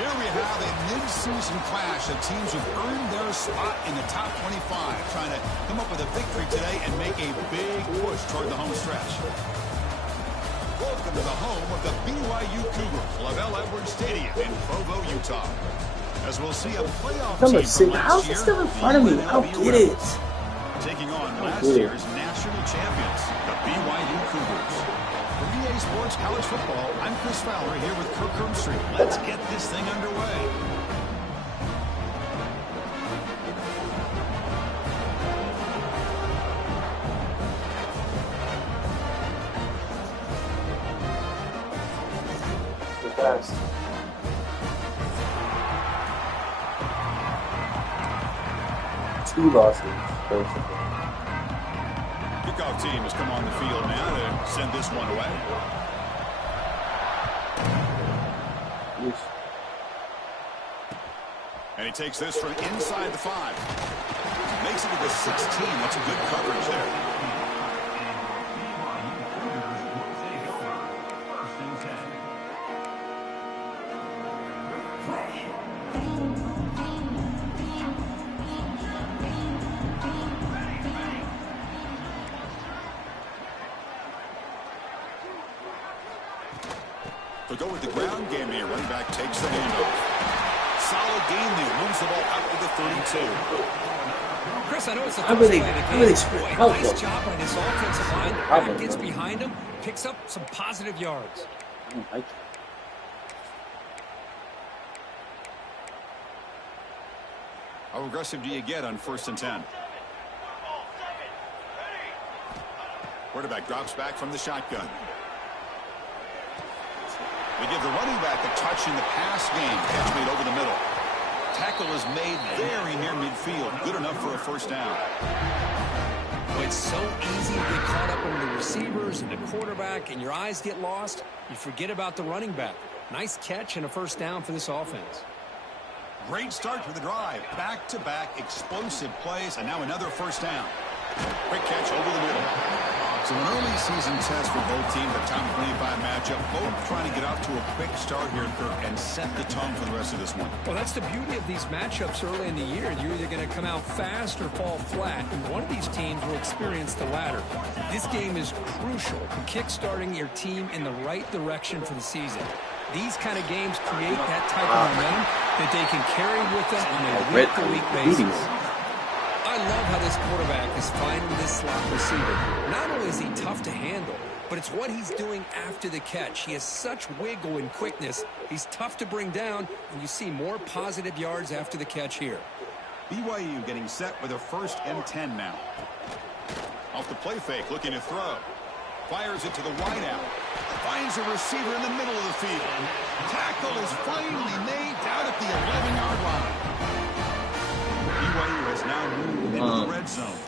Here we have a mid-season clash of teams who've earned their spot in the top 25, trying to come up with a victory today and make a big push toward the home stretch. Welcome to the home of the BYU Cougars, LaVell Edwards Stadium in Provo, Utah. As we'll see a playoff Number team 6. from How's last he year, still in front of me? I'll get it. Taking on last year's national champions, the BYU Cougars. For EA Sports College Football, I'm Chris Fowler here with Kirk Herbstreit. Let's get this thing underway. Fast. Two losses. Kickoff team has come on the field now to send this one away. Yes. And he takes this from inside the 5. Makes it to the 16. That's a good coverage there. To go with the ground game here, running back takes the handoff. Solid game there, moves the ball out to the 32. Chris, I know it's a I really spread out. Nice job on this offensive line. The back gets behind him, picks up some positive yards. I don't like it. How aggressive do you get on 1st and 10? Quarterback drops back from the shotgun. We give the running back a touch in the pass game. Catch made over the middle. Tackle is made very near midfield. Good enough for a 1st down. Well, it's so easy to get caught up in the receivers and the quarterback, and your eyes get lost. You forget about the running back. Nice catch and a 1st down for this offense. Great start to the drive. Back-to-back explosive plays, and now another 1st down. Quick catch over the middle. So an early season test for both teams, a top 25 matchup. Both trying to get out to a quick start here, Kirk, and set the tone for the rest of this one. Well, that's the beauty of these matchups early in the year. You're either going to come out fast or fall flat, and one of these teams will experience the latter. This game is crucial for kick-starting your team in the right direction for the season. These kind of games create that type of momentum that they can carry with them on a week-to-week basis. I love how this quarterback is finding this slot receiver. Not only is he tough to handle, but it's what he's doing after the catch. He has such wiggle and quickness. He's tough to bring down, and you see more positive yards after the catch here. BYU getting set with a 1st and 10 now. Off the play fake, looking to throw. Fires it to the wideout. Finds a receiver in the middle of the field. Tackle is finally made down at the 11-yard line. BYU has now moved into the red zone.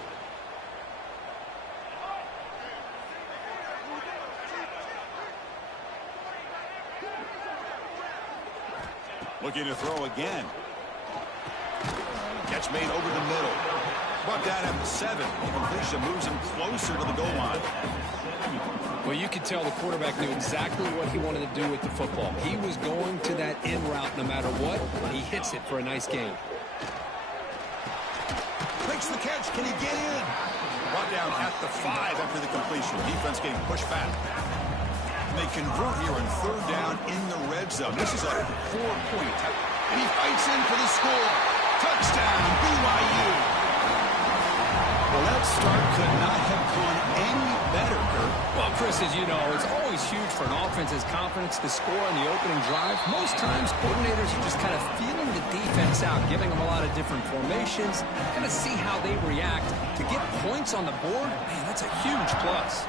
Looking to throw again. Catch made over the middle. Brought down at the 7. The completion moves him closer to the goal line. Well, you could tell the quarterback knew exactly what he wanted to do with the football. He was going to that in route no matter what. He hits it for a nice gain. Makes the catch. Can he get in? Brought down at the 5 after the completion. Defense getting pushed back. And they convert here on 3rd down in the red zone. This is a 4-point. And he fights in for the score. Touchdown, BYU. Well, that start could not have gone any better, Kirk. Well, Chris, as you know, it's always huge for an offense's confidence to score on the opening drive. Most times, coordinators are just kind of feeling the defense out, giving them a lot of different formations, kind of see how they react. To get points on the board, man, that's a huge plus.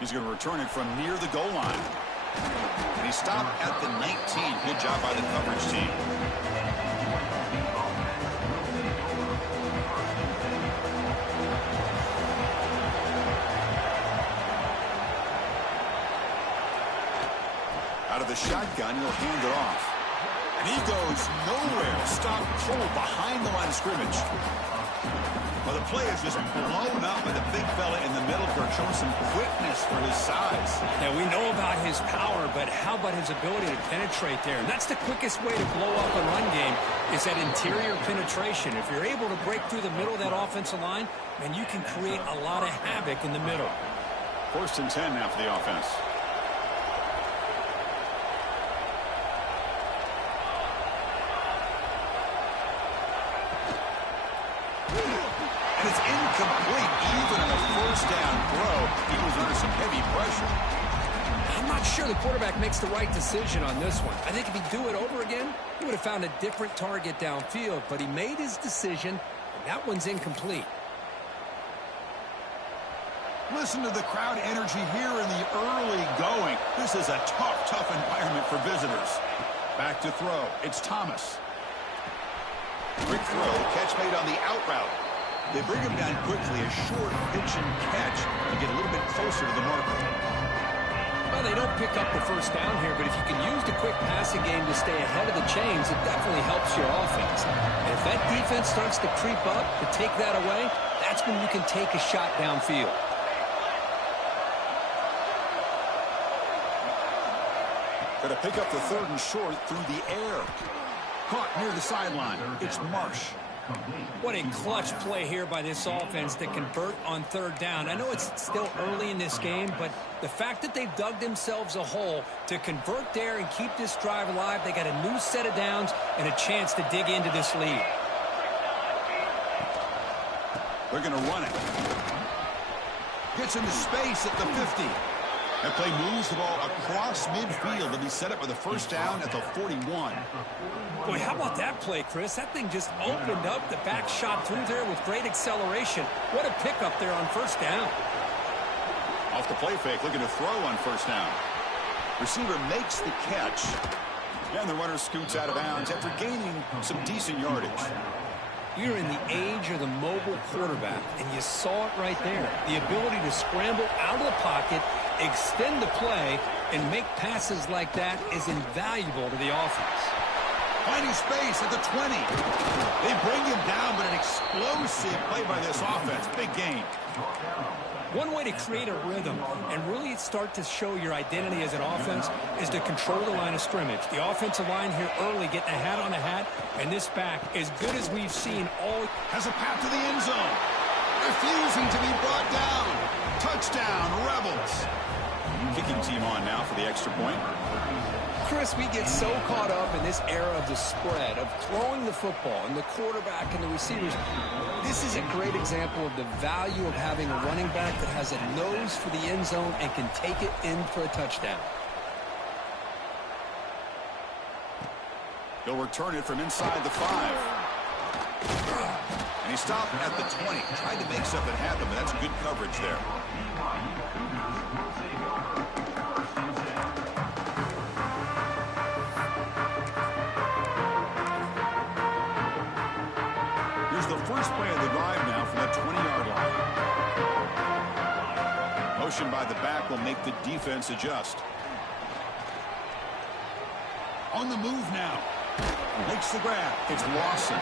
He's going to return it from near the goal line. And he stopped at the 19. Good job by the coverage team. Out of the shotgun, he'll hand it off. And he goes nowhere. Stopped cold behind the line of scrimmage. Well, the play is just blown up by the big fella in the middle, Kirk, showing some quickness for his size. Yeah, we know about his power, but how about his ability to penetrate there? And that's the quickest way to blow up a run game, is that interior penetration. If you're able to break through the middle of that offensive line, then you can create a lot of havoc in the middle. 1st and 10 now for the offense. And it's incomplete. Even on a 1st down throw, he was under some heavy pressure. I'm not sure the quarterback makes the right decision on this one. I think if he'd do it over again, he would have found a different target downfield, but he made his decision, and that one's incomplete. Listen to the crowd energy here in the early going. This is a tough environment for visitors. Back to throw. It's Thomas. Quick throw. Catch made on the out route. They bring him down quickly. A short pitch and catch to get a little bit closer to the marker. Well, they don't pick up the 1st down here, but if you can use the quick passing game to stay ahead of the chains, it definitely helps your offense. And if that defense starts to creep up to take that away, that's when you can take a shot downfield. Going to pick up the 3rd and short through the air. Caught near the sideline. It's Marsh. What a clutch play here by this offense to convert on 3rd down. I know it's still early in this game, but the fact that they've dug themselves a hole to convert there and keep this drive alive, they got a new set of downs and a chance to dig into this lead. They're going to run it. Gets into space at the 50. That play moves the ball across midfield to be set up with a 1st down at the 41. Boy, how about that play, Chris? That thing just opened up. The back shot through there with great acceleration. What a pickup there on 1st down. Off the play fake, looking to throw on 1st down. Receiver makes the catch. And the runner scoots out of bounds after gaining some decent yardage. You're in the age of the mobile quarterback, and you saw it right there. The ability to scramble out of the pocket, extend the play, and make passes like that is invaluable to the offense. Finding space at the 20. They bring him down, but an explosive play by this offense. Big gain. One way to create a rhythm and really start to show your identity as an offense is to control the line of scrimmage. The offensive line here early getting a hat on a hat, and this back, as good as we've seen all... Has a path to the end zone. Refusing to be brought down. Touchdown, Rebels. Kicking team on now for the extra point. Chris, we get so caught up in this era of the spread, of throwing the football and the quarterback and the receivers. This is a great example of the value of having a running back that has a nose for the end zone and can take it in for a touchdown. They'll return it from inside the 5. And he stopped at the 20. Tried to make something happen, but that's good coverage there. Here's the first play of the drive now from that 20-yard line. Motion by the back will make the defense adjust. On the move now. Makes the grab. It's Lawson.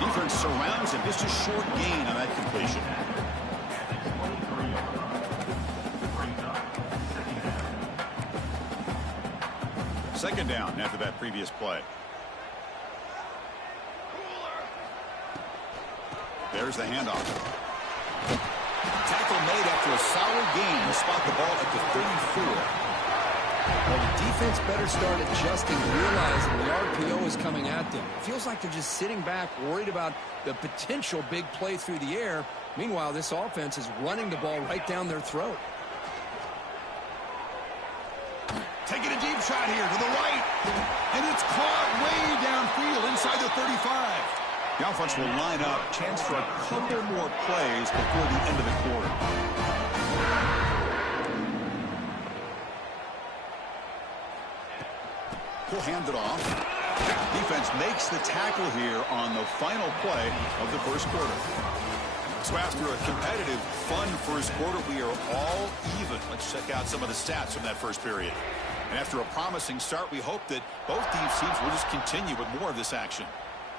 Defense surrounds him. Just a short gain on that completion. Second down after that previous play. There's the handoff. Tackle made after a solid gain to spot the ball at the 34. Well, the defense better start adjusting, realizing the RPO is coming at them. It feels like they're just sitting back, worried about the potential big play through the air. Meanwhile, this offense is running the ball right down their throat. Taking a deep shot here to the right. And it's caught way downfield inside the 35. The offense will line up. Chance for a couple more plays before the end of the quarter. He'll hand it off. Defense makes the tackle here on the final play of the first quarter. So after a competitive, fun first quarter, we are all even. Let's check out some of the stats from that first period. And after a promising start, we hope that both these teams will just continue with more of this action.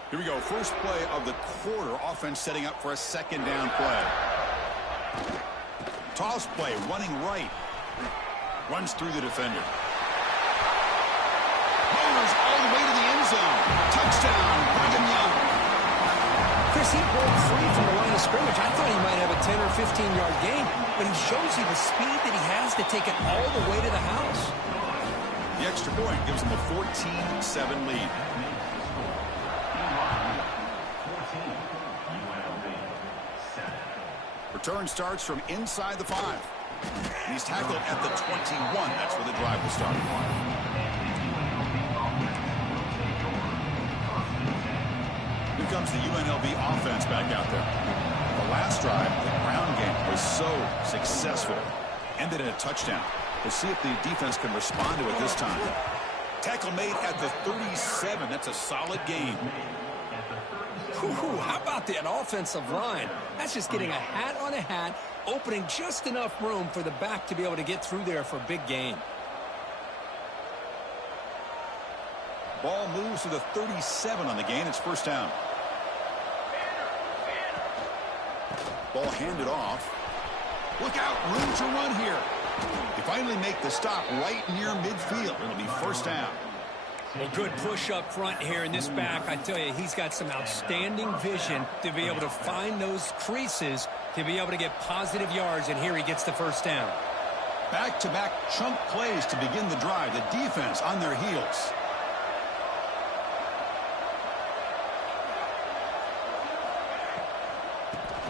Here we go. First play of the quarter. Offense setting up for a second down play. Toss play, running right. Runs through the defender. Motors all the way to the end zone. Touchdown, Brigham Young. Chris, he broke free from the line of scrimmage. I thought he might have a 10 or 15-yard gain, but he shows you the speed that he has to take it all the way to the house. The extra point gives him a 14-7 lead. Return starts from inside the 5. He's tackled at the 21. That's where the drive will start. Here comes the UNLV offense back out there. The last drive, the ground game, was so successful. Ended in a touchdown. We'll see if the defense can respond to it this time. Tackle made at the 37. That's a solid gain. Ooh, how about that offensive line? That's just getting a hat on a hat, opening just enough room for the back to be able to get through there for a big gain. Ball moves to the 37 on the gain. It's first down. Ball handed off. Look out, room to run here. They finally make the stop right near midfield. It'll be first down. Well, good push up front here in this back. I tell you, he's got some outstanding vision to be able to find those creases to be able to get positive yards, and here he gets the first down. Back-to-back chunk plays to begin the drive. The defense on their heels.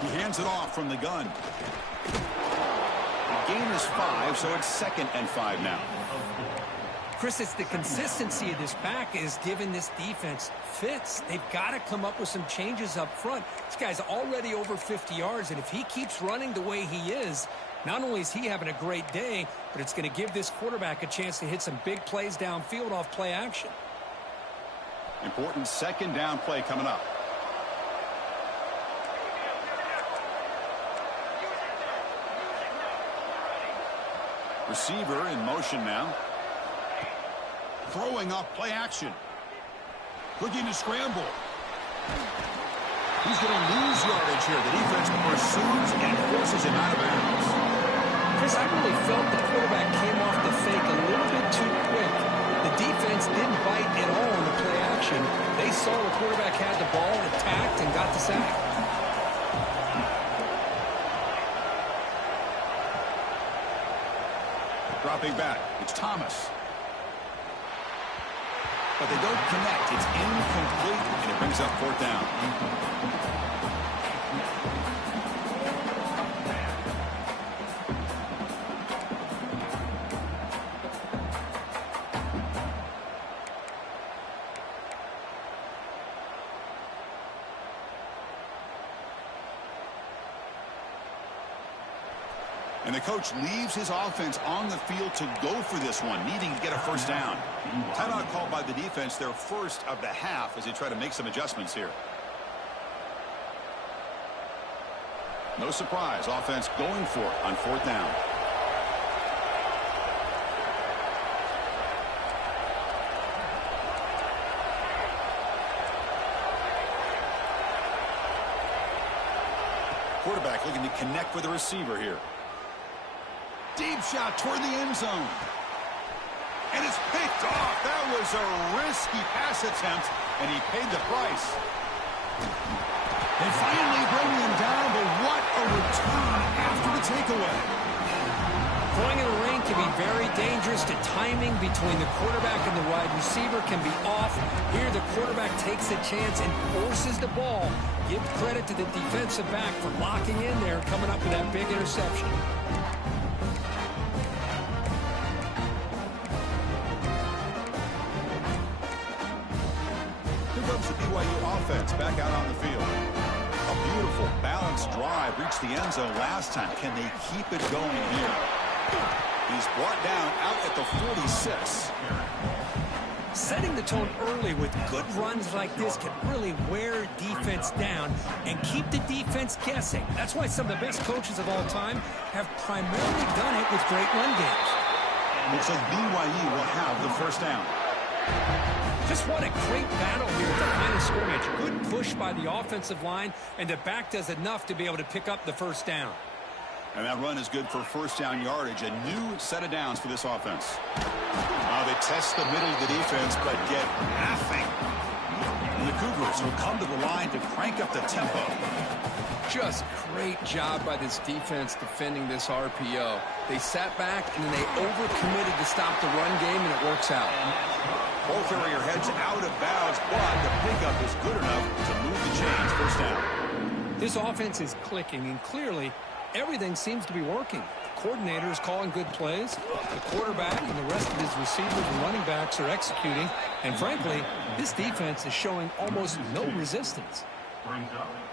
He hands it off from the gun. The gain is 5, so it's 2nd and 5 now. Chris, it's the consistency of this back is giving this defense fits. They've got to come up with some changes up front. This guy's already over 50 yards, and if he keeps running the way he is, not only is he having a great day, but it's going to give this quarterback a chance to hit some big plays downfield off play action. Important second down play coming up. Receiver in motion now. Throwing off play action. Looking to scramble. He's going to lose yardage here. The defense pursues and forces him out of bounds. Chris, I really felt the quarterback came off the fake a little bit too quick. The defense didn't bite at all on the play action. They saw the quarterback had the ball, attacked, and got the sack. Dropping back. It's Thomas. But they don't connect. It's incomplete, and it brings up fourth down. And the coach leaves his offense on the field to go for this one, needing to get a first down. Timeout called by the defense, their first of the half, as they try to make some adjustments here. No surprise, offense going for it on fourth down. Quarterback looking to connect with the receiver here. Deep shot toward the end zone. And it's picked off. That was a risky pass attempt, and he paid the price. They finally bring him down, but what a return after the takeaway. Throwing in the rain can be very dangerous. The timing between the quarterback and the wide receiver can be off. Here the quarterback takes a chance and forces the ball. Give credit to the defensive back for locking in there and coming up with that big interception. Offense back out on the field. A beautiful balanced drive reached the end zone last time. Can they keep it going here? He's brought down out at the 46. Setting the tone early with good runs like this can really wear defense down and keep the defense guessing. That's why some of the best coaches of all time have primarily done it with great run games. Looks like BYU will have the first down. Just what a great battle here at the line of scrimmage. Good push by the offensive line, and the back does enough to be able to pick up the first down. And that run is good for first down yardage. A new set of downs for this offense. They test the middle of the defense, but get nothing. And the Cougars will come to the line to crank up the tempo. Just great job by this defense defending this RPO. They sat back, and then they overcommitted to stop the run game, and it works out. Both area heads out of bounds, but the pickup is good enough to move the chains. First down. This offense is clicking, and clearly everything seems to be working. The coordinator is calling good plays. The quarterback and the rest of his receivers and running backs are executing. And frankly, this defense is showing almost no resistance.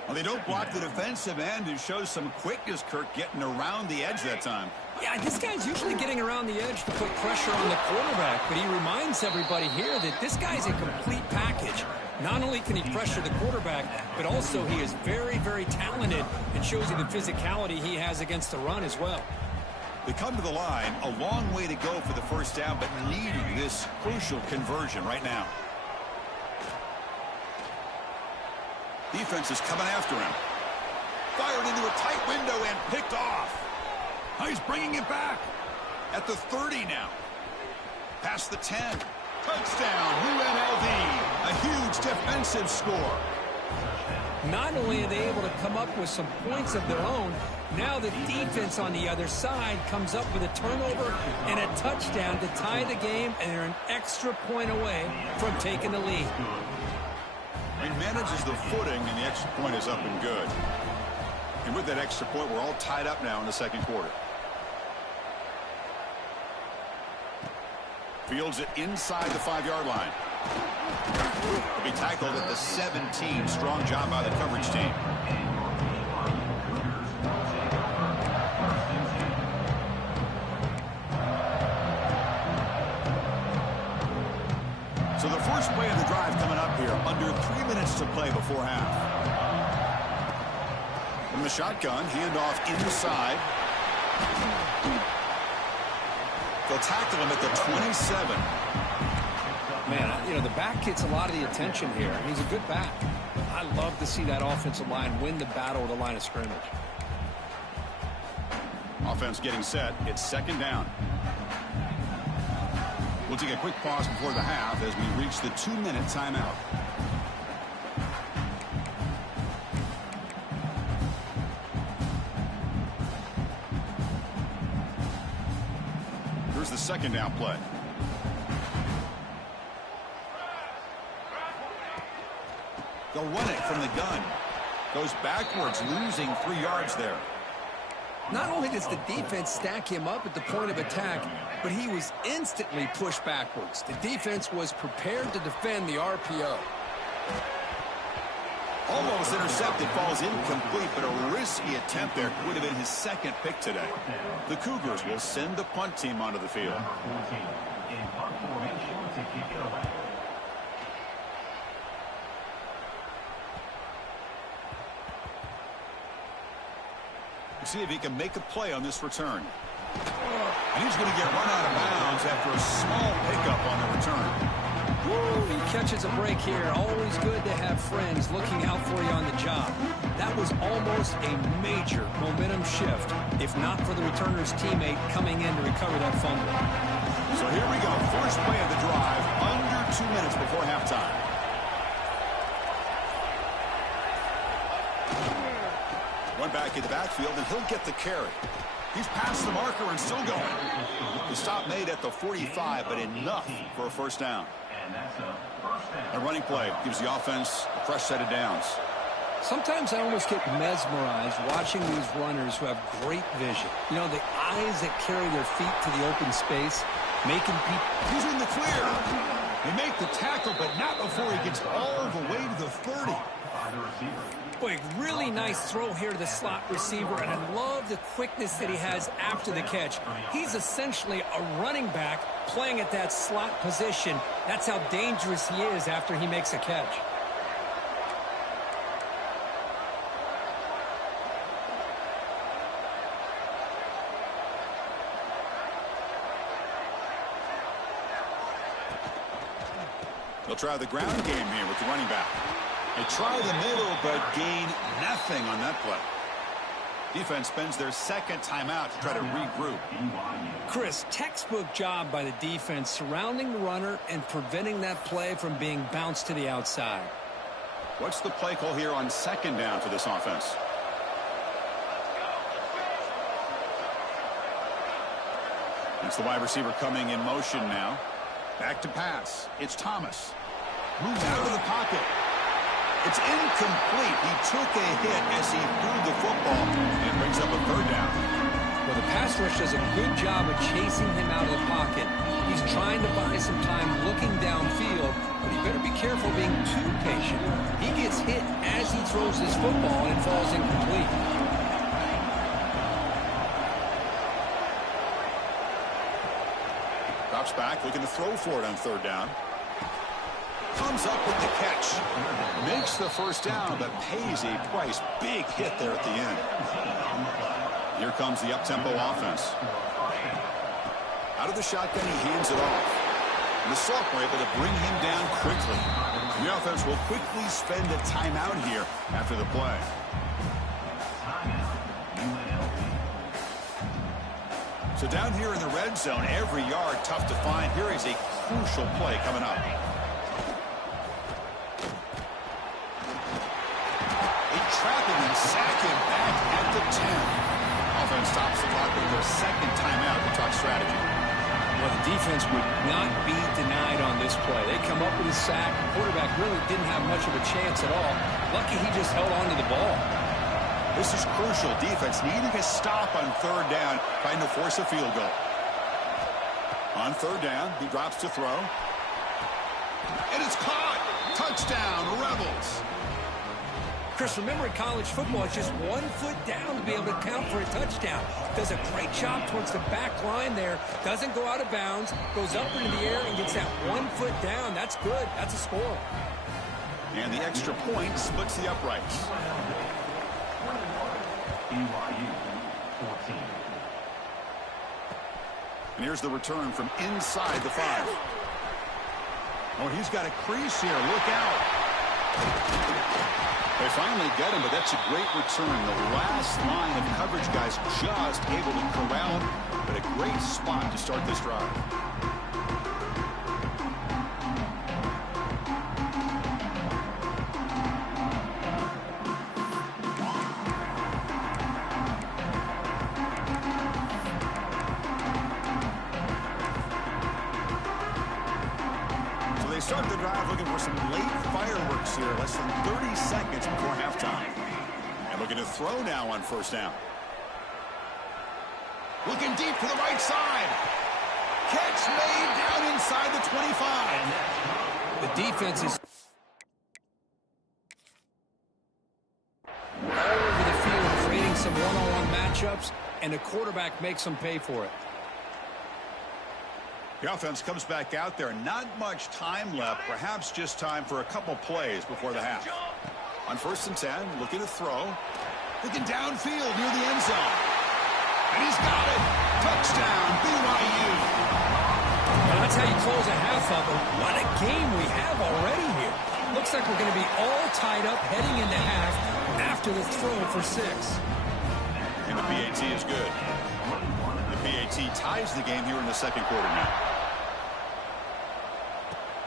Well, they don't block the defensive end and show some quickness, Kirk, getting around the edge that time. Yeah, this guy's usually getting around the edge to put pressure on the quarterback, but he reminds everybody here that this guy's a complete package. Not only can he pressure the quarterback, but also he is very, very talented and shows you the physicality he has against the run as well. They come to the line, a long way to go for the first down, but needing this crucial conversion right now. Defense is coming after him. Fired into a tight window and picked off. Now he's bringing it back at the 30 now. Past the 10. Touchdown, UNLV. A huge defensive score. Not only are they able to come up with some points of their own, now the defense on the other side comes up with a turnover and a touchdown to tie the game, and they're an extra point away from taking the lead. He manages the footing, and the extra point is up and good. And with that extra point, we're all tied up now in the second quarter. Fields it inside the 5-yard line. He'll be tackled at the 17. Strong job by the coverage team. So the first play of the drive coming up here. Under 3 minutes to play before half. From the shotgun, handoff inside. They'll tackle him at the 27. Man, you know, the back gets a lot of the attention here. He's a good back. I love to see that offensive line win the battle at the line of scrimmage. Offense getting set. It's second down. We'll take a quick pause before the half as we reach the 2-minute timeout. Here's the second down play. They'll run it from the gun. Goes backwards, losing 3 yards there. Not only does the defense stack him up at the point of attack, but he was instantly pushed backwards. The defense was prepared to defend the RPO. Almost intercepted, falls incomplete, but a risky attempt there. Would have been his second pick today. The Cougars will send the punt team onto the field. See if he can make a play on this return. And he's going to get run out of bounds after a small pickup on the return. Woo, he catches a break here. Always good to have friends looking out for you on the job. That was almost a major momentum shift, if not for the returner's teammate coming in to recover that fumble. So here we go. First play of the drive, under 2 minutes before halftime. One back in the backfield, and he'll get the carry. He's past the marker and still going. The stop made at the 45, but enough for a first down. A running play gives the offense a fresh set of downs. Sometimes I almost get mesmerized watching these runners who have great vision. You know, the eyes that carry their feet to the open space, making people... He's in the clear. They make the tackle, but not before he gets all the way to the 30. Boy, really nice throw here to the slot receiver, and I love the quickness that he has after the catch. He's essentially a running back playing at that slot position. That's how dangerous he is after he makes a catch. They'll try the ground game here with the running back. They try the middle, but gain nothing on that play. Defense spends their second timeout to try to regroup. Chris, textbook job by the defense surrounding the runner and preventing that play from being bounced to the outside. What's the play call here on second down for this offense? It's the wide receiver coming in motion now. Back to pass. It's Thomas. Moves out of the pocket. It's incomplete. He took a hit as he threw the football and brings up a third down. Well, the pass rush does a good job of chasing him out of the pocket. He's trying to buy some time looking downfield, but he better be careful being too patient. He gets hit as he throws his football and falls incomplete. Drops back, looking to throw for it on third down. Comes up with the catch. Makes the first down, but pays a price. Big hit there at the end. Here comes the up-tempo offense. Out of the shotgun, he hands it off. And the Salk were able to bring him down quickly. The offense will quickly spend a timeout here after the play. So down here in the red zone, every yard tough to find. Here is a crucial play coming up. They trap him and sack him back at the 10. Offense stops the clock with their second timeout to talk strategy. Well, the defense would not be denied on this play. They come up with a sack. The quarterback really didn't have much of a chance at all. Lucky he just held on to the ball. This is crucial. Defense needing a stop on third down, trying to force a field goal. On third down, he drops to throw. And it's caught. Touchdown, Rebels. Chris, remember in college football, it's just 1 foot down to be able to count for a touchdown. Does a great job towards the back line there. Doesn't go out of bounds. Goes up into the air and gets that 1 foot down. That's good. That's a score. And the extra point splits the uprights. And here's the return from inside the 5. Oh, he's got a crease here. Look out. They finally get him, but that's a great return. The last line of coverage guys just able to corral him, but a great spot to start this drive. Start the drive looking for some late fireworks here. Less than 30 seconds before halftime. And looking to throw now on first down. Looking deep to the right side. Catch made down inside the 25. The defense is all over the field creating some one-on-one matchups, and the quarterback makes them pay for it. The offense comes back out there. Not much time left. Perhaps just time for a couple plays before the half. On first and 10, looking to throw. Looking downfield near the end zone. And he's got it. Touchdown, BYU. Well, that's how you close a half of it. What a game we have already here. Looks like we're going to be all tied up heading into half after the throw for 6. And the PAT is good. The PAT ties the game here in the second quarter now.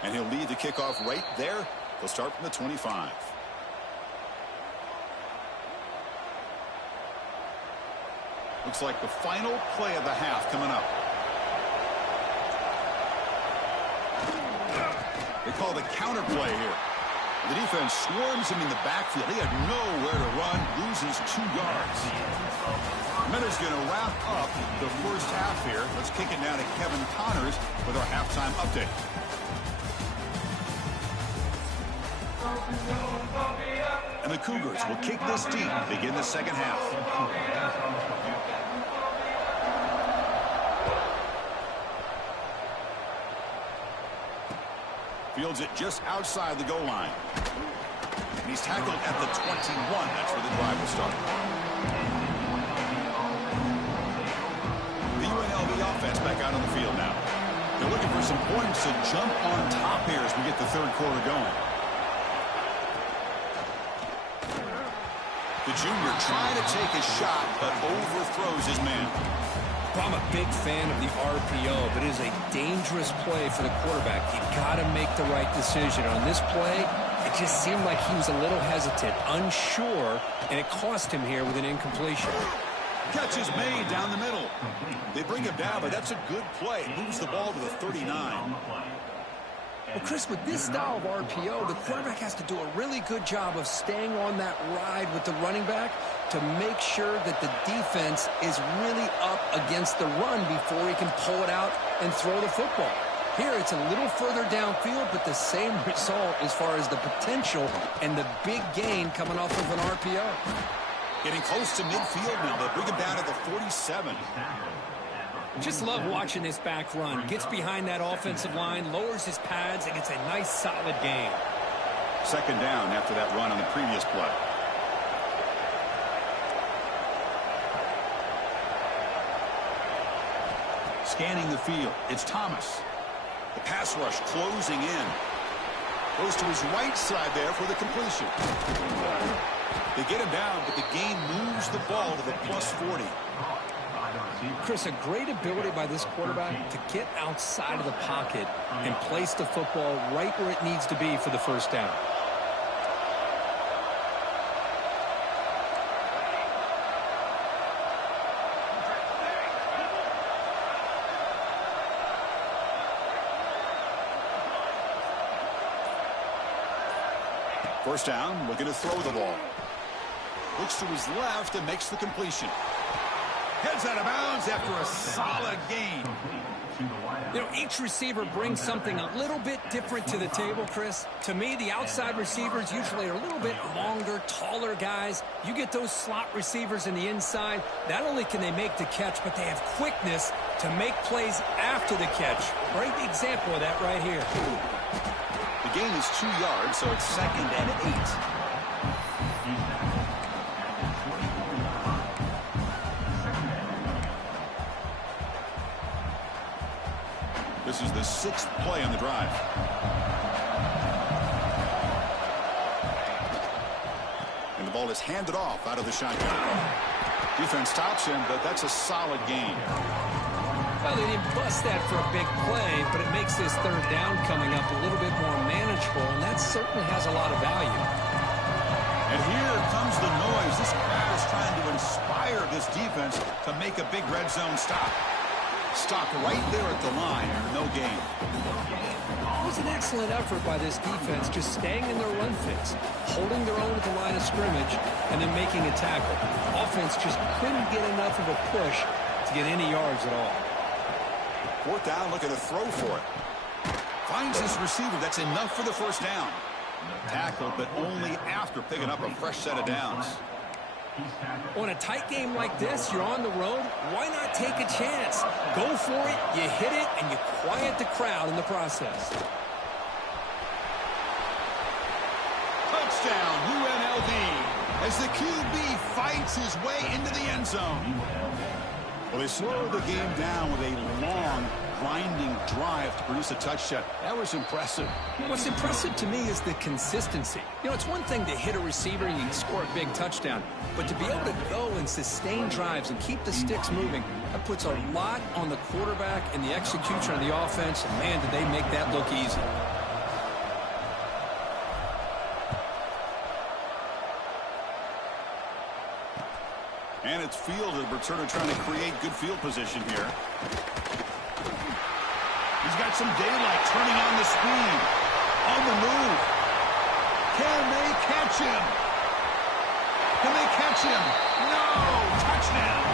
And he'll lead the kickoff right there. They'll start from the 25. Looks like the final play of the half coming up. They call the counter play here. The defense swarms him in the backfield. He had nowhere to run, loses 2 yards. Minutes going to wrap up the first half here. Let's kick it now to Kevin Connors with our halftime update. And the Cougars will kick this deep and begin the second half. Fields it just outside the goal line. And he's tackled at the 21. That's where the drive will start. The UNLV offense back out on the field now. They're looking for some points to jump on top here as we get the third quarter going. The junior trying to take a shot, but overthrows his man. Well, I'm a big fan of the RPO, but it is a dangerous play for the quarterback. You've got to make the right decision. On this play, it just seemed like he was a little hesitant, unsure, and it cost him here with an incompletion. Catch is made down the middle. They bring him down, but that's a good play. Moves the ball to the 39. Well, Chris, with this style of RPO, the quarterback has to do a really good job of staying on that ride with the running back to make sure that the defense is really up against the run before he can pull it out and throw the football. Here, it's a little further downfield, but the same result as far as the potential and the big gain coming off of an RPO. Getting close to midfield now. They bring him down to the 47. Just love watching this back run. Gets behind that offensive line, lowers his pads, and gets a nice solid gain. Second down after that run on the previous play. Scanning the field. It's Thomas. The pass rush closing in. Goes to his right side there for the completion. They get him down, but the gain moves the ball to the plus 40. Chris, a great ability by this quarterback to get outside of the pocket and place the football right where it needs to be for the first down. First down, looking to throw the ball. Looks to his left and makes the completion. Heads out of bounds after a solid gain. You know, each receiver brings something a little bit different to the table, Chris. To me, the outside receivers usually are a little bit longer, taller guys. You get those slot receivers in the inside, not only can they make the catch, but they have quickness to make plays after the catch. Great example of that right here. The gain is 2 yards, so it's 2nd and 8. This is the 6th play on the drive. And the ball is handed off out of the shotgun. Defense stops him, but that's a solid gain. Well, they didn't bust that for a big play, but it makes this third down coming up a little bit more manageable, and that certainly has a lot of value. And here comes the noise. This crowd is trying to inspire this defense to make a big red zone stop. Stopped right there at the line. No gain. It was an excellent effort by this defense, just staying in their run fits, holding their own at the line of scrimmage, and then making a tackle. Offense just couldn't get enough of a push to get any yards at all. Fourth down, looking to throw for it. Finds his receiver. That's enough for the first down. Tackled, but only after picking up a fresh set of downs. On a tight game like this, you're on the road, why not take a chance? Go for it, you hit it, and you quiet the crowd in the process. Touchdown, UNLV, as the QB fights his way into the end zone. Well, they slowed the game down with a long, grinding drive to produce a touchdown. That was impressive. What's impressive to me is the consistency. You know, it's one thing to hit a receiver and you can score a big touchdown, but to be able to go and sustain drives and keep the sticks moving, that puts a lot on the quarterback and the execution of the offense, and man, did they make that look easy. And it's fielded. Returner trying to create good field position here. He's got some daylight, turning on the speed. On the move. Can they catch him? Can they catch him? No! Touchdown!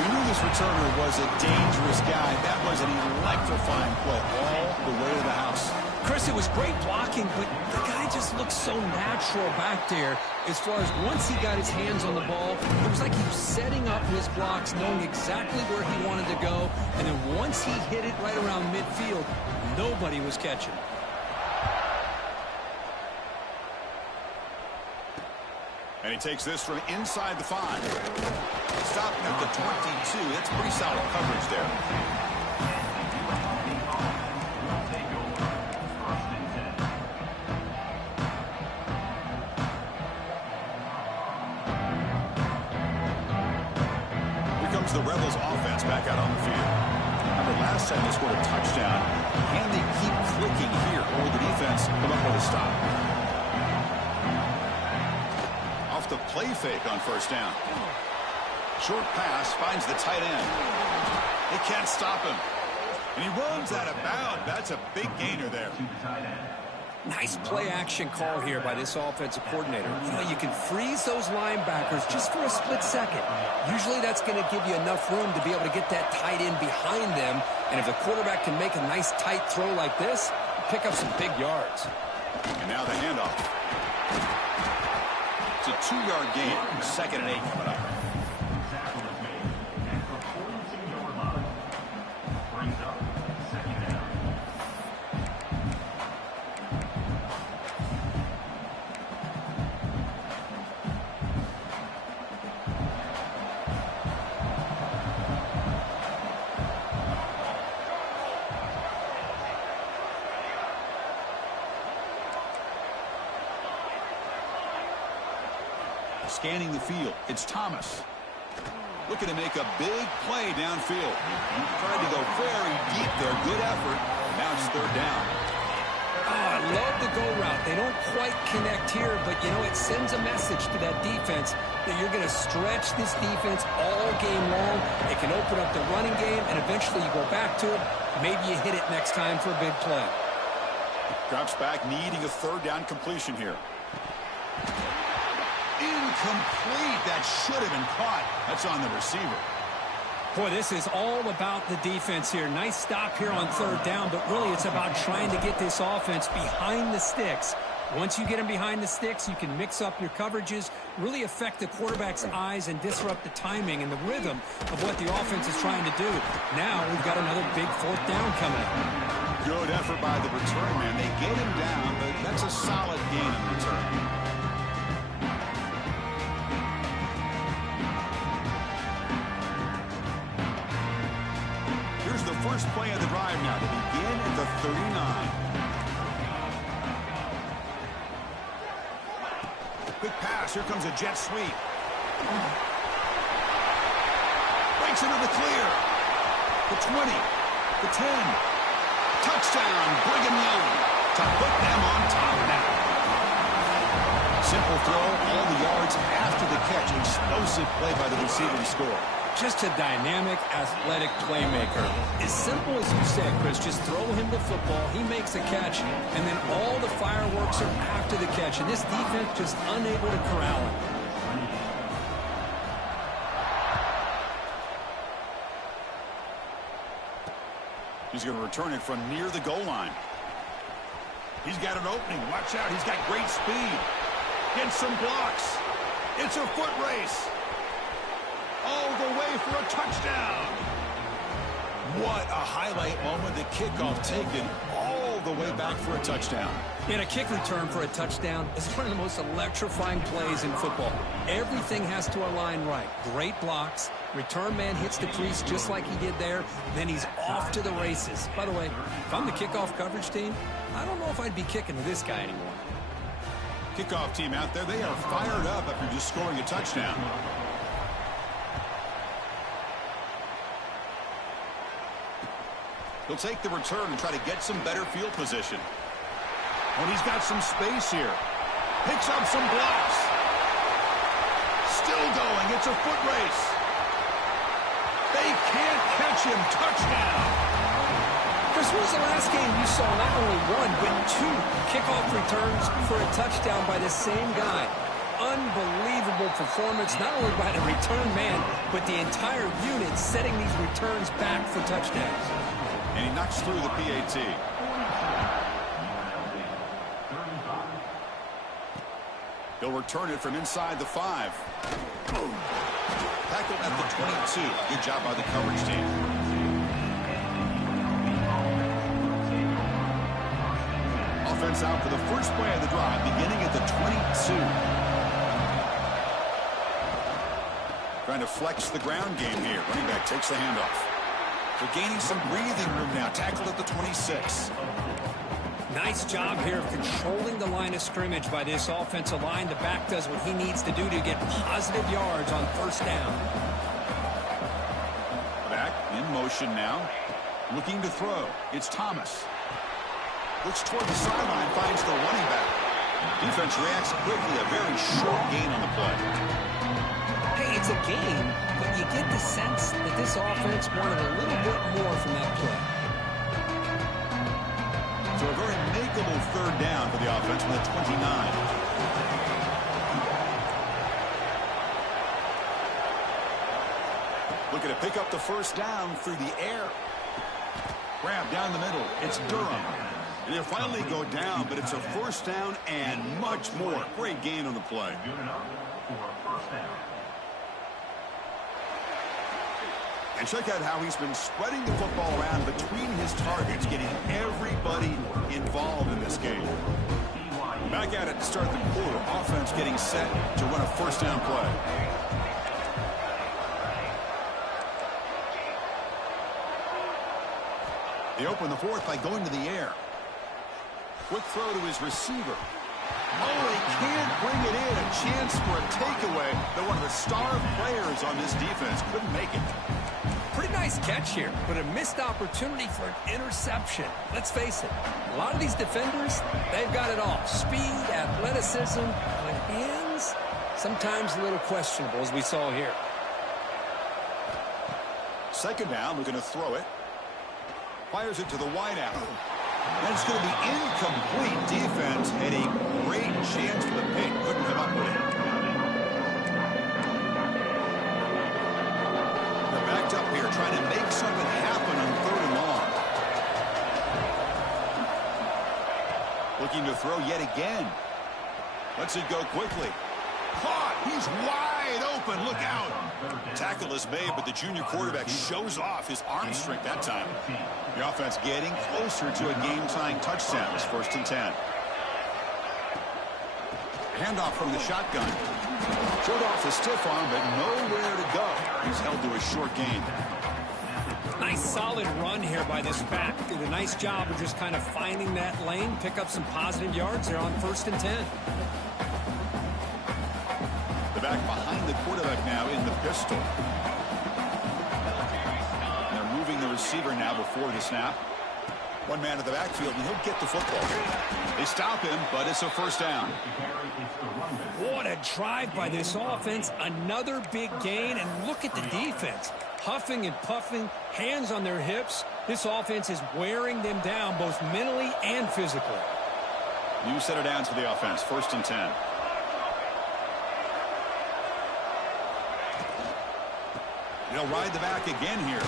We knew this returner was a dangerous guy. That was an electrifying play all the way to the house. Chris, it was great blocking, but the guy just looked so natural back there as far as once he got his hands on the ball, it was like he was setting up his blocks, knowing exactly where he wanted to go, and then once he hit it right around midfield, nobody was catching. And he takes this from inside the 5. Stopping at the 22. That's pretty solid coverage there. brings the Rebels offense back out on the field. Remember, last time they scored a touchdown. Can they keep clicking here, or will the defense come up with a stop? Off the play fake on first down. Short pass finds the tight end. They can't stop him. And he runs out of bounds. That's a big gainer there. Nice play-action call here by this offensive coordinator. You know, you can freeze those linebackers just for a split second. Usually that's going to give you enough room to be able to get that tight end behind them. And if the quarterback can make a nice tight throw like this, pick up some big yards. And now the handoff. It's a 2-yard gain. 2nd and 8 coming up. Scanning the field, it's Thomas. Looking to make a big play downfield. Tried to go very deep there. Good effort. Now it's 3rd down. Oh, I love the go route. They don't quite connect here, but, you know, it sends a message to that defense that you're going to stretch this defense all game long. It can open up the running game, and eventually you go back to it. Maybe you hit it next time for a big play. Drops back, needing a 3rd down completion here. Incomplete. That should have been caught. That's on the receiver. Boy, this is all about the defense here. Nice stop here on 3rd down, but really it's about trying to get this offense behind the sticks. Once you get them behind the sticks, you can mix up your coverages, really affect the quarterback's eyes and disrupt the timing and the rhythm of what the offense is trying to do. Now we've got another big 4th down coming up. Good effort by the return man. They get him down, but that's a solid gain in return. First play of the drive now to begin at the 39. Quick pass. Here comes a jet sweep. Breaks into the clear. The 20. The 10. Touchdown, Brigham Young to put them on top now. Simple throw, all the yards after the catch. Explosive play by the receiver to score. Just a dynamic, athletic playmaker. As simple as you said, Chris, just throw him the football, he makes a catch, and then all the fireworks are after the catch. And this defense just unable to corral him. He's going to return it from near the goal line. He's got an opening. Watch out. He's got great speed. Gets some blocks. It's a foot race. All the way for a touchdown. What a highlight moment. The kickoff taken all the way back for a touchdown. And a kick return for a touchdown is one of the most electrifying plays in football. Everything has to align right. Great blocks. Return man hits the crease just like he did there. Then he's off to the races. By the way, if I'm the kickoff coverage team, I don't know if I'd be kicking to this guy anymore. Kickoff team out there, they are fired up after just scoring a touchdown. He'll take the return and try to get some better field position. And he's got some space here. Picks up some blocks. Still going. It's a foot race. They can't catch him. Touchdown. Chris, when was the last game you saw not only one, but 2 kickoff returns for a touchdown by the same guy? Unbelievable performance, not only by the return man, but the entire unit setting these returns back for touchdowns. And he knocks through the PAT. He'll return it from inside the 5. Tackled at the 22. Good job by the coverage team. Offense out for the first play of the drive, beginning at the 22. Trying to flex the ground game here. Running back takes the handoff. They're gaining some breathing room now. Tackled at the 26. Nice job here of controlling the line of scrimmage by this offensive line. The back does what he needs to do to get positive yards on first down. motion now. Looking to throw. It's Thomas. Looks toward the sideline, finds the running back. Defense reacts quickly. A very short gain on the play. Hey, it's a gain, but you get the sense that this offense wanted a little bit more from that play. So a very makeable third down for the offense from the 29. Looking to pick up the first down through the air. Grab down the middle. It's Durham. And they'll finally go down, but it's a first down and much more. Great gain on the play. And check out how he's been spreading the football around between his targets, getting everybody involved in this game. Back at it to start the quarter. Offense getting set to run a first down play. They open the fourth by going to the air. Quick throw to his receiver. Oh, he can't bring it in. A chance for a takeaway. But one of the star players on this defense couldn't make it. Pretty nice catch here, but a missed opportunity for an interception. Let's face it, a lot of these defenders, they've got it all. Speed, athleticism, but hands, sometimes a little questionable, as we saw here. Second down, looking to throw it. Fires it to the wideout. And it's going to be incomplete. Defense had a great chance for the pick. Couldn't come up with it. They're backed up here trying to make something happen on third and long. Looking to throw yet again. Lets it go quickly. Caught. He's wide open. Look out. Tackle is made, but the junior quarterback shows off his arm strength that time. The offense getting closer to a game-tying touchdown. It's 1st and 10. Handoff from the shotgun. Showed off the stiff arm, but nowhere to go. He's held to a short gain. Nice solid run here by this back. Did a nice job of just kind of finding that lane, pick up some positive yards there on 1st and 10. The back behind the quarterback now in the pistol. They're moving the receiver now before the snap. One man in the backfield, and he'll get the football. They stop him, but it's a first down. What a drive by this offense. Another big gain, and look at the defense. Huffing and puffing, hands on their hips. This offense is wearing them down both mentally and physically. New set of downs for the offense. 1st and 10. They'll ride the back again here.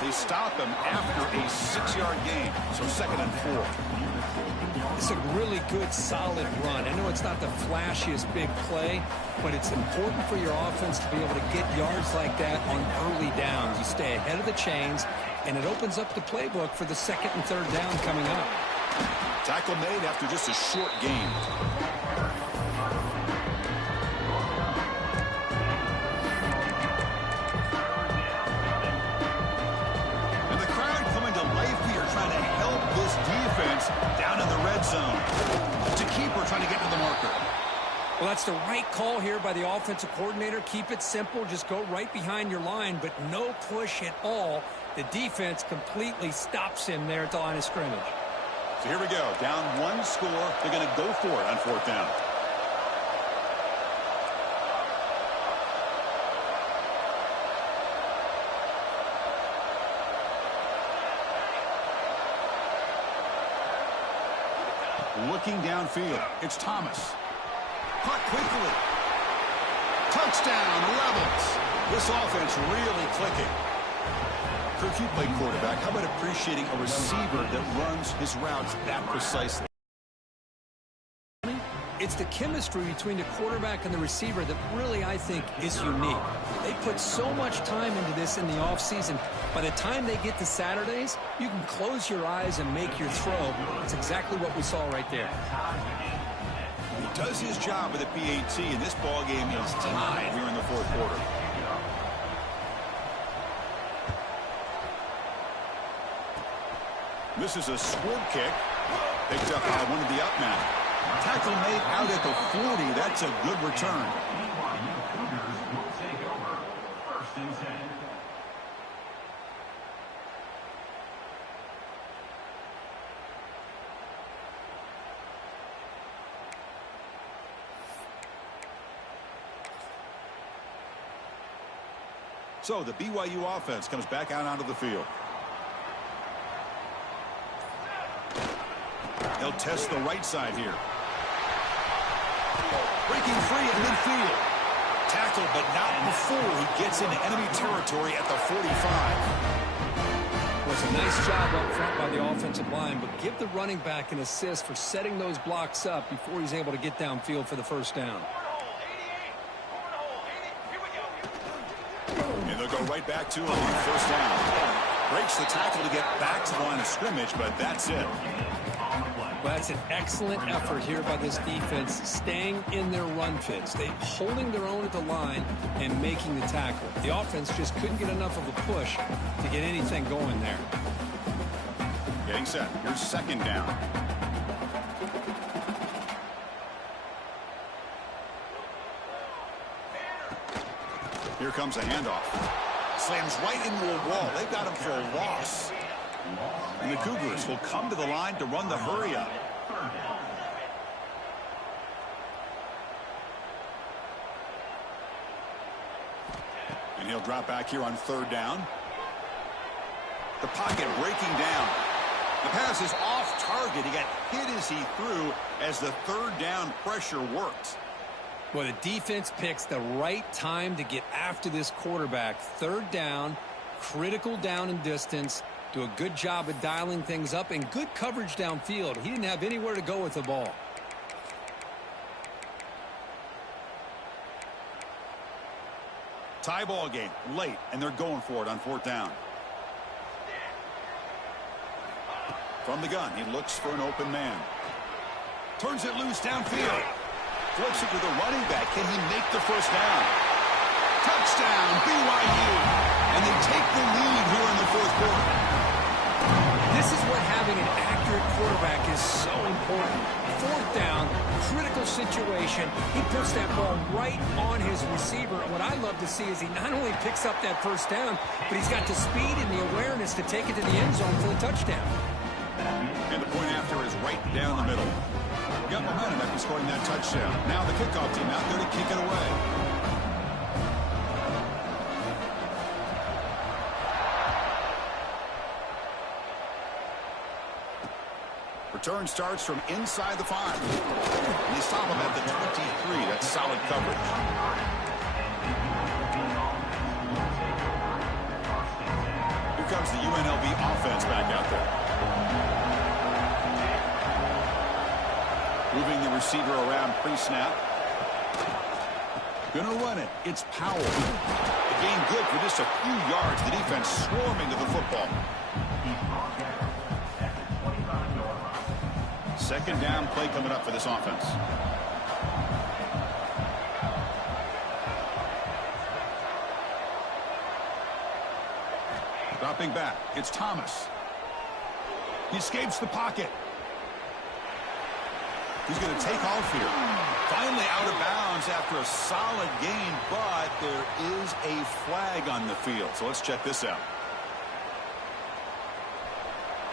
They stop him after a 6-yard gain. So 2nd and 4. It's a really good, solid run. I know it's not the flashiest big play, but it's important for your offense to be able to get yards like that on early downs. You stay ahead of the chains, and it opens up the playbook for the 2nd and 3rd down coming up. Tackle made after just a short gain. Trying to help this defense down in the red zone. It's a keeper trying to get to the marker. Well, that's the right call here by the offensive coordinator. Keep it simple. Just go right behind your line, but no push at all. The defense completely stops him there at the line of scrimmage. So here we go. Down 1 score. They're going to go for it on 4th down. Looking downfield. It's Thomas. Caught quickly. Touchdown, Rebels. This offense really clicking. Kirk, you played quarterback. How about appreciating a receiver that runs his routes that precisely? It's the chemistry between the quarterback and the receiver that really, I think, is unique. They put so much time into this in the offseason. By the time they get to Saturdays, you can close your eyes and make your throw. It's exactly what we saw right there. He does his job with the PAT, and this ball game is tied here in the 4th quarter. This is a squirt kick. Picked up by one of the up men. Tackle made out at the 40. That's a good return. 1st and 10. So the BYU offense comes back out onto the field. He'll test the right side here. Breaking free at midfield. Tackled, but not before he gets into enemy territory at the 45. Was a nice job up front by the offensive line, but give the running back an assist for setting those blocks up before he's able to get downfield for the first down. And they'll go right back to him on first down. Breaks the tackle to get back to the line of scrimmage, but that's it. Well, that's an excellent effort here by this defense, staying in their run fits. They holding their own at the line and making the tackle. The offense just couldn't get enough of a push to get anything going there. Getting set. Here's second down. Here comes a handoff. Slams right into a wall. They've got him for a loss. And the Cougars will come to the line to run the hurry up. And he'll drop back here on third down. The pocket breaking down. The pass is off target. He got hit as he threw as the third down pressure worked. Well, the defense picks the right time to get after this quarterback. Third down, critical down and distance. Do a good job of dialing things up and good coverage downfield. He didn't have anywhere to go with the ball. Tie ball game late, and they're going for it on fourth down. From the gun, he looks for an open man. Turns it loose downfield. Flips it to the running back. Can he make the first down? Touchdown, BYU. And they take the lead here in the fourth quarter. This is what having an accurate quarterback is so important. Fourth down, critical situation. He puts that ball right on his receiver. And what I love to see is he not only picks up that first down, but he's got the speed and the awareness to take it to the end zone for the touchdown. And the point after is right down the middle. Got momentum after scoring that touchdown. Now the kickoff team out there to kick it away. Return starts from inside the 5. And they stop him at the 23. That's solid coverage. Here comes the UNLV offense back out there. Moving the receiver around pre-snap. Gonna run it. It's Powell. The gain good for just a few yards. The defense swarming to the football. Second down play coming up for this offense. Dropping back. It's Thomas. He escapes the pocket. He's going to take off here. Finally out of bounds after a solid gain, but there is a flag on the field. So let's check this out.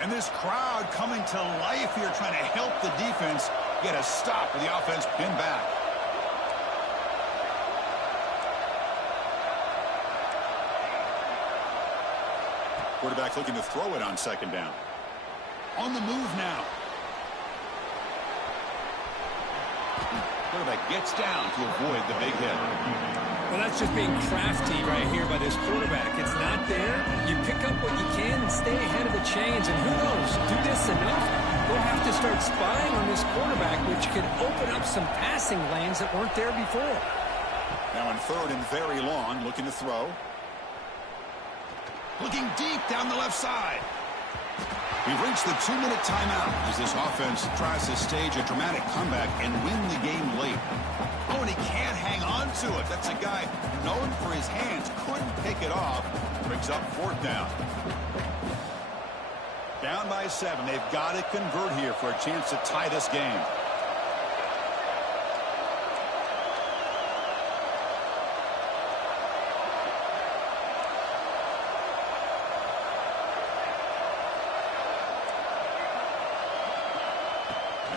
And this crowd coming to life here trying to help the defense get a stop with the offense pinned back. Quarterback looking to throw it on second down. On the move now. Quarterback gets down to avoid the big hit. Well, that's just being crafty right here by this quarterback. It's not there. You pick up what you can and stay ahead of the chains. And who knows, do this enough, they'll have to start spying on this quarterback, which could open up some passing lanes that weren't there before. Now in third and very long, looking to throw. Looking deep down the left side. We've reached the 2-minute timeout as this offense tries to stage a dramatic comeback and win the game late. Oh, and he can't hang on to it. That's a guy known for his hands. Couldn't pick it off. Brings up fourth down. Down by 7. They've got to convert here for a chance to tie this game.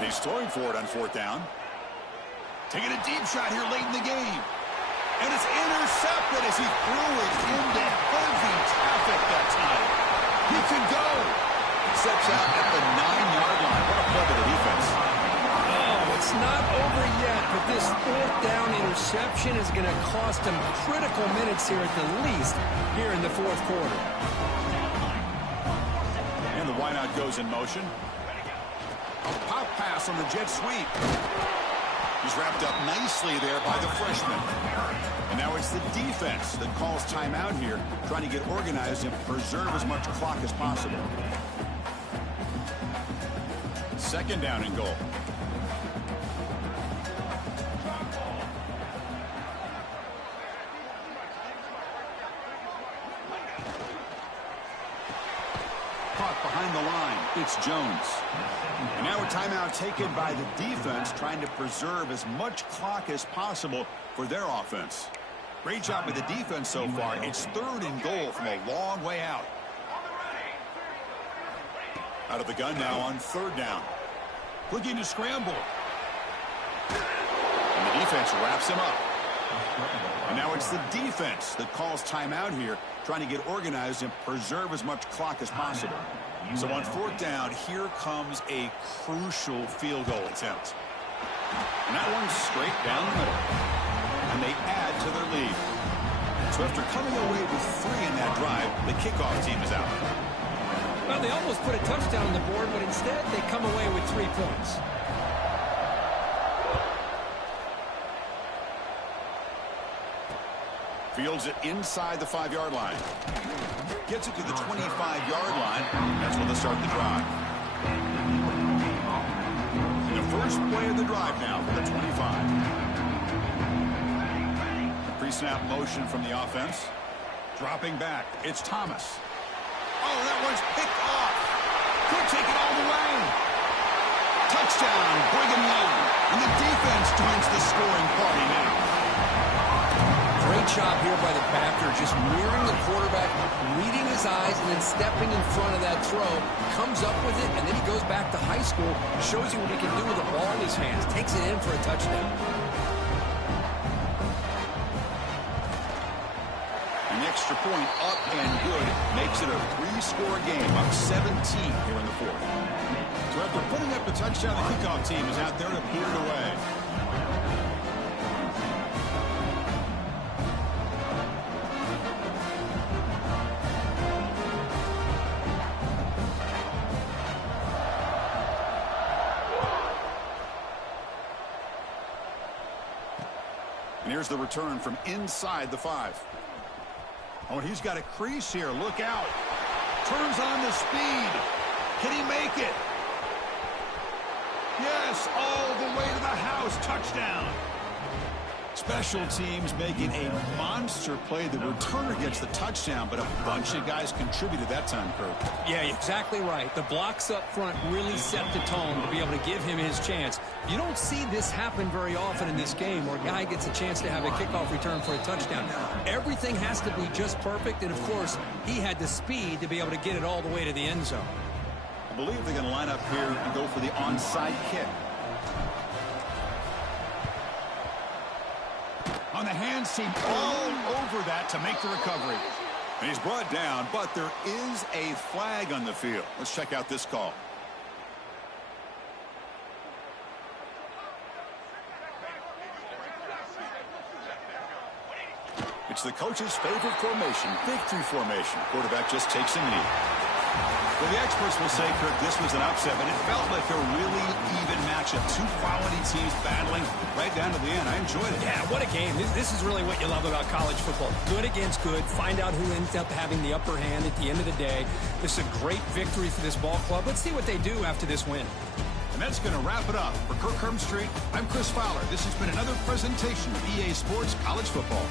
He's throwing for it on fourth down. Taking a deep shot here late in the game. And it's intercepted as he threw it into heavy traffic that time. He can go. Steps out at the 9-yard line. What a play by the defense. Oh, it's not over yet, but this fourth down interception is going to cost him critical minutes here at the least here in the fourth quarter. And the wideout goes in motion. A pop pass on the jet sweep. He's wrapped up nicely there by the freshman. And now it's the defense that calls timeout here, trying to get organized and preserve as much clock as possible. Second down and goal. Caught behind the line. It's Jones. And now a timeout taken by the defense, trying to preserve as much clock as possible for their offense. Great job by the defense so far. It's third and goal from a long way out. Out of the gun now on third down. Looking to scramble. And the defense wraps him up. And now it's the defense that calls timeout here, trying to get organized and preserve as much clock as possible. So on fourth down, here comes a crucial field goal attempt. And that one's straight down the middle. And they add to their lead. So after coming away with 3 in that drive, the kickoff team is out. Well, they almost put a touchdown on the board, but instead they come away with 3 points. Fields it inside the 5-yard line. Gets it to the 25-yard line. That's when they start the drive. And the first play of the drive now for the 25. Pre-snap motion from the offense. Dropping back. It's Thomas. Oh, that one's picked off. Could take it all the way. Touchdown, Brigham Young. And the defense joins the scoring party now. Great job here by the backer, just mirroring the quarterback, reading his eyes, and then stepping in front of that throw. Comes up with it, and then he goes back to high school, shows you what he can do with the ball in his hands, takes it in for a touchdown. An extra point up and good makes it a 3-score game, up 17 here in the fourth. So after putting up the touchdown, the kickoff team is out there to put it away. And here's the return from inside the 5. Oh, and he's got a crease here. Look out. Turns on the speed. Can he make it? Yes, all the way to the house. Touchdown. Special teams making a monster play. The returner gets the touchdown, but a bunch of guys contributed that time, Kurt. Yeah, exactly right. The blocks up front really set the tone to be able to give him his chance. You don't see this happen very often in this game where a guy gets a chance to have a kickoff return for a touchdown. Everything has to be just perfect, and of course, he had the speed to be able to get it all the way to the end zone. I believe they're going to line up here and go for the onside kick. On the hands team all over that to make the recovery. And he's brought down, but there is a flag on the field. Let's check out this call. It's the coach's favorite formation, victory formation. Quarterback just takes a knee. Well, the experts will say, Kirk, this was an upset, but it felt like a really even matchup. 2 quality teams battling right down to the end. I enjoyed it. Yeah, what a game. This is really what you love about college football. Good against good. Find out who ends up having the upper hand at the end of the day. This is a great victory for this ball club. Let's see what they do after this win. And that's going to wrap it up. For Kirk Hermstreet, I'm Chris Fowler. This has been another presentation of EA Sports College Football.